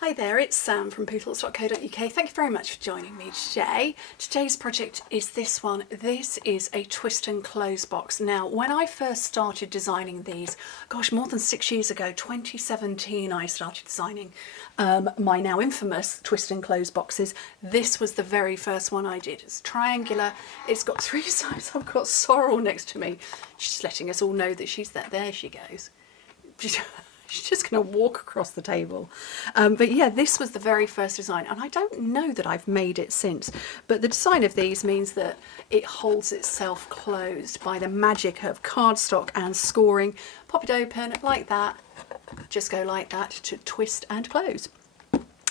Hi there, it's Sam from Pootles.co.uk. Thank you very much for joining me today. Today's project is this one. This is a twist and close box. Now, when I first started designing these, gosh, more than 6 years ago, 2017, I started designing my now infamous twist and close boxes. This was the very first one I did. It's triangular. It's got 3 sides. I've got Sorrel next to me. She's letting us all know that she's there. There she goes. She's just going to walk across the table. But yeah, this was the very first design, and I don't know that I've made it since. But the design of these means that it holds itself closed by the magic of cardstock and scoring. Pop it open like that, just go like that to twist and close.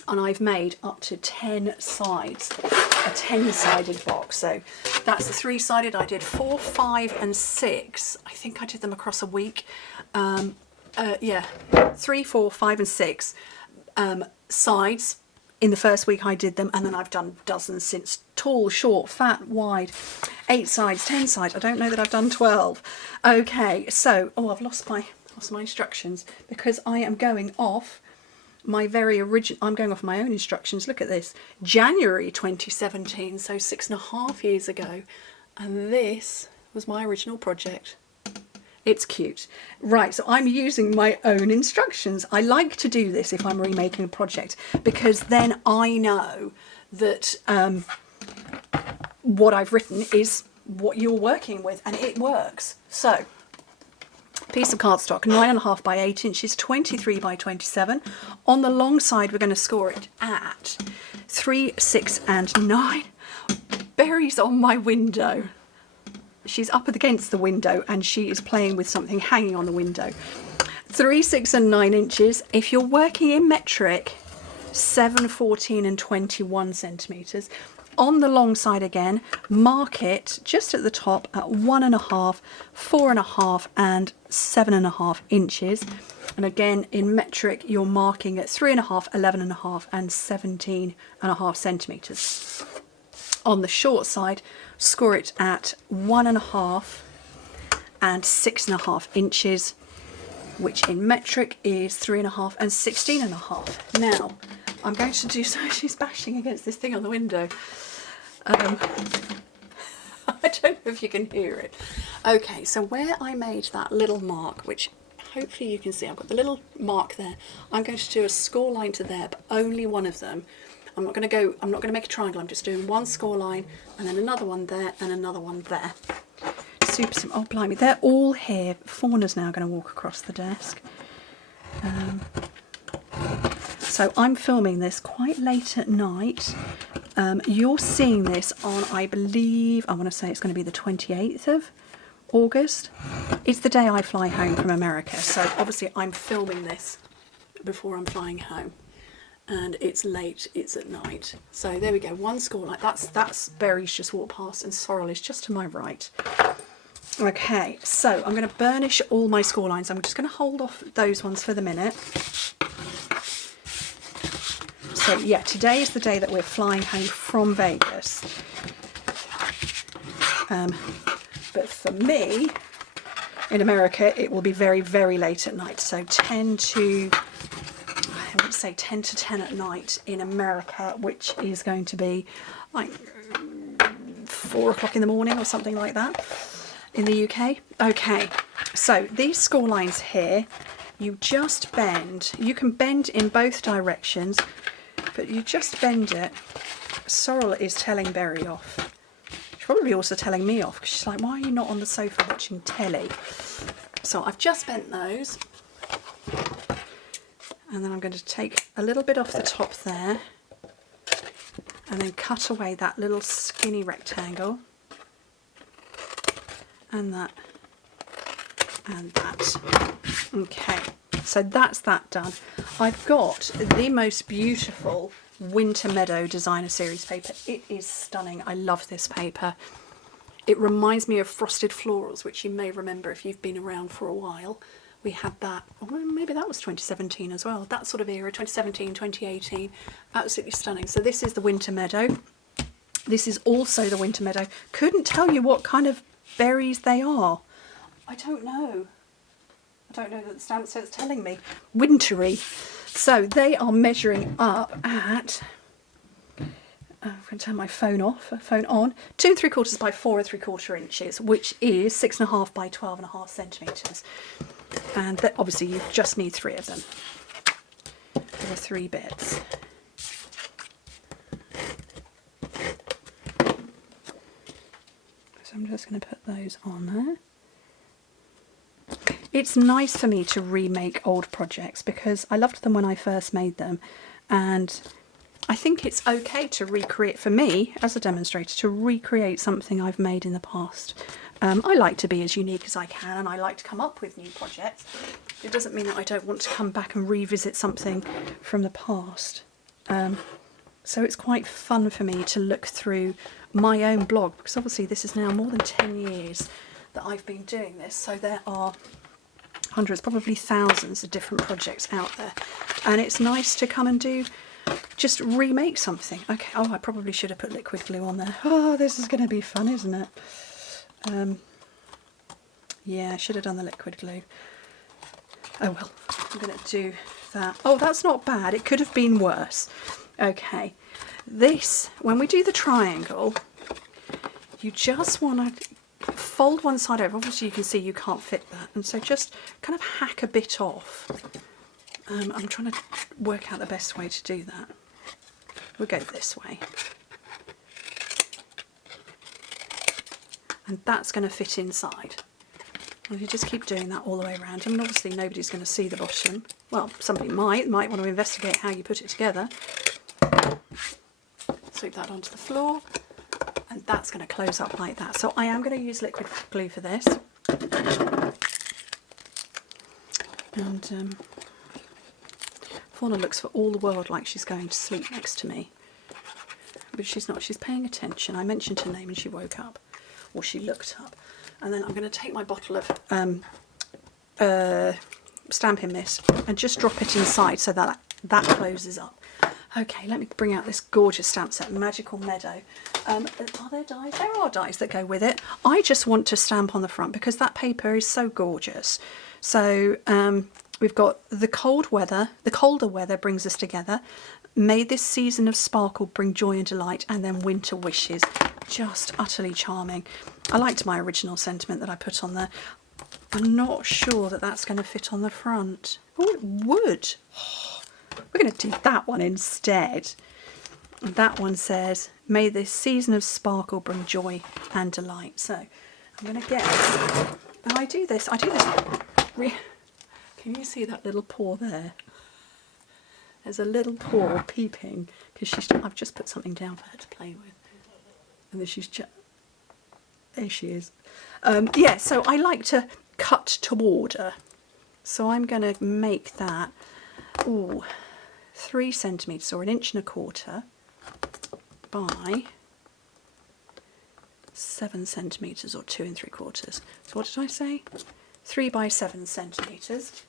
And I've made up to 10 sides, a 10-sided box. So that's the 3-sided. I did 4, 5 and 6. I think I did them across a week. Yeah, 3, 4, 5 and 6 sides. In the first week I did them, and then I've done dozens since. Tall, short, fat, wide, 8 sides, 10 sides. I don't know that I've done 12. Okay, so, I've lost my instructions because I am going off my very original, I'm going off my own instructions. Look at this, January 2017, so 6.5 years ago. And this was my original project. It's cute. Right, so I'm using my own instructions. I like to do this if I'm remaking a project, because then I know that what I've written is what you're working with, and it works. So, piece of cardstock, 9.5 by 8 inches, 23 by 27. On the long side, we're going to score it at 3, 6 and 9. Berries on my window. She's up against the window and she is playing with something hanging on the window. 3, 6 and 9 inches. If you're working in metric, 7, 14 and 21 centimetres. On the long side again, mark it just at the top at 1.5, 4.5 and 7.5 inches. And again, in metric, you're marking at 3.5, 11.5 and 17.5 centimetres. On the short side, score it at 1.5 and 6.5 inches, which in metric is 3.5 and 16.5. Now, I'm going to do so. She's bashing against this thing on the window. I don't know if you can hear it. Okay, so where I made that little mark, which hopefully you can see, I've got the little mark there. I'm going to do a score line to there, but only one of them. I'm not going to make a triangle. I'm just doing one score line and then another one there and another one there. Super simple. Oh, blimey, they're all here. Fauna's now going to walk across the desk. So I'm filming this quite late at night. You're seeing this on, I believe, I want to say it's going to be the 28th of August. It's the day I fly home from America. So obviously I'm filming this before I'm flying home. And it's late, it's at night. So there we go, one score line. That's Berry's just walked past and Sorrel is just to my right. Okay, so I'm going to burnish all my score lines. I'm just going to hold off those ones for the minute. So yeah, today is the day that we're flying home from Vegas. But for me, in America, it will be very, very late at night. So 10 to 10 at night in America, which is going to be like 4 o'clock in the morning or something like that in the UK. Okay, so these score lines here, you just bend. You can bend in both directions, but you just bend it. Sorrel is telling Berry off. She's probably also telling me off because she's like, why are you not on the sofa watching telly? So I've just bent those. And then I'm going to take a little bit off the top there and then cut away that little skinny rectangle and that and that. Okay, so that's that done. I've got the most beautiful Winter Meadow Designer Series paper. It is stunning. I love this paper. It reminds me of Frosted Florals, which you may remember if you've been around for a while. We had that, or maybe that was 2017 as well, that sort of era, 2017, 2018, absolutely stunning. So this is the Winter Meadow. This is also the Winter Meadow. Couldn't tell you what kind of berries they are. I don't know. I don't know that the stamp says telling me. Wintry. So they are measuring up at, I'm going to turn my phone on, 2 3/4 by 4 3/4 inches, which is 6.5 by 12.5 centimetres. And obviously you just need 3 of them. There are 3 bits. So I'm just going to put those on there. It's nice for me to remake old projects because I loved them when I first made them, and I think it's okay to recreate, for me as a demonstrator, to recreate something I've made in the past. I like to be as unique as I can, and I like to come up with new projects. It doesn't mean that I don't want to come back and revisit something from the past. So it's quite fun for me to look through my own blog, because obviously this is now more than 10 years that I've been doing this, so there are hundreds, probably thousands of different projects out there, and it's nice to come and just remake something. Okay, oh, I probably should have put liquid glue on there. Oh, this is going to be fun, isn't it? Yeah, I should have done the liquid glue. Oh well, I'm going to do that. Oh, that's not bad. It could have been worse. Okay, this, when we do the triangle, you just want to fold one side over. Obviously you can see you can't fit that, and so just kind of hack a bit off. I'm trying to work out the best way to do that. We'll go this way. And that's going to fit inside. And you just keep doing that all the way around. I mean, obviously nobody's going to see the bottom. Well, somebody might want to investigate how you put it together. Sweep that onto the floor, and that's going to close up like that. So I am going to use liquid glue for this. And Fauna looks for all the world like she's going to sleep next to me. But she's not, she's paying attention. I mentioned her name and she woke up, or she looked up. And then I'm going to take my bottle of Stampin' Mist and just drop it inside so that that closes up. Okay, let me bring out this gorgeous stamp set, Magical Meadow. Are there dies? There are dies that go with it. I just want to stamp on the front because that paper is so gorgeous. So we've got the cold weather, the colder weather brings us together. May this season of sparkle bring joy and delight, and then winter wishes. Just utterly charming. I liked my original sentiment that I put on there. I'm not sure that that's going to fit on the front. Oh, it would. We're going to do that one instead. That one says, may this season of sparkle bring joy and delight. So I'm going to get, and I do this, can you see that little paw there? There's a little paw peeping, because I've just put something down for her to play with. And then she's just, there she is. Yeah, so I like to cut to order. So I'm going to make that, 3 centimetres or 1.25 inches by 7 centimetres or 2 3/4. So what did I say? 3 by 7 centimetres.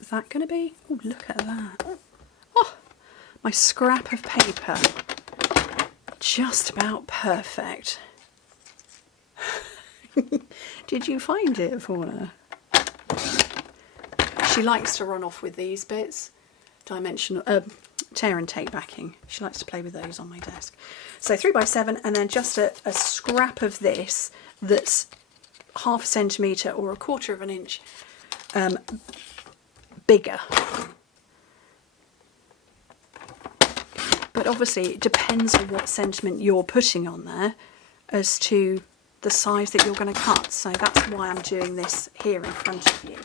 Is that going to be? Oh, look at that. Oh, my scrap of paper. Just about perfect. Did you find it, Fauna? She likes to run off with these bits. Dimensional, tear and tape backing. She likes to play with those on my desk. So 3 by 7, and then just a scrap of this that's 1/2 centimetre or 1/4 inch bigger. But obviously it depends on what sentiment you're putting on there as to the size that you're going to cut. So that's why I'm doing this here in front of you.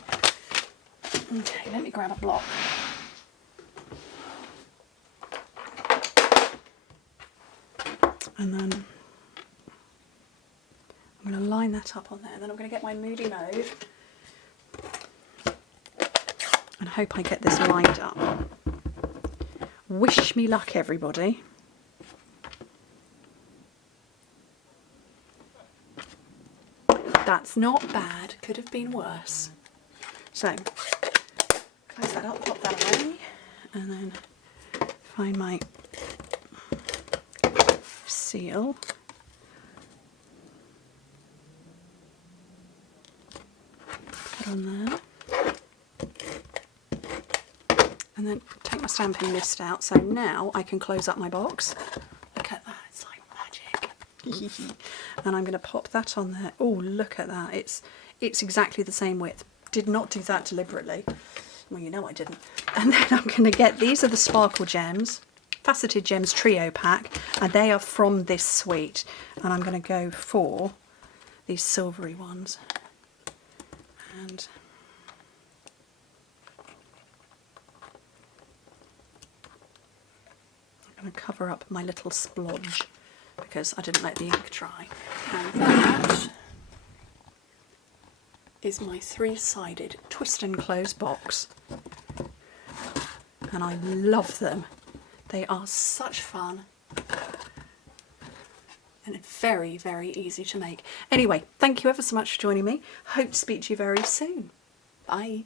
Okay, let me grab a block. And then I'm going to line that up on there. And then I'm going to get my Moody Mode and hope I get this lined up. Wish me luck, everybody. That's not bad. Could have been worse. So, close that up, pop that away, and then find my seal. Put on there. then take my stamping list out. So now I can close up my box. Look at that, it's like magic. And I'm going to pop that on there. Oh, look at that. It's exactly the same width. Did not do that deliberately. Well, you know I didn't. And then I'm going to get, these are the Sparkle Gems, Faceted Gems Trio Pack, and they are from this suite. And I'm going to go for these silvery ones. And I'm going to cover up my little splodge because I didn't let the ink dry. And that is my three-sided twist and close box. And I love them. They are such fun. And very, very easy to make. Anyway, thank you ever so much for joining me. Hope to speak to you very soon. Bye.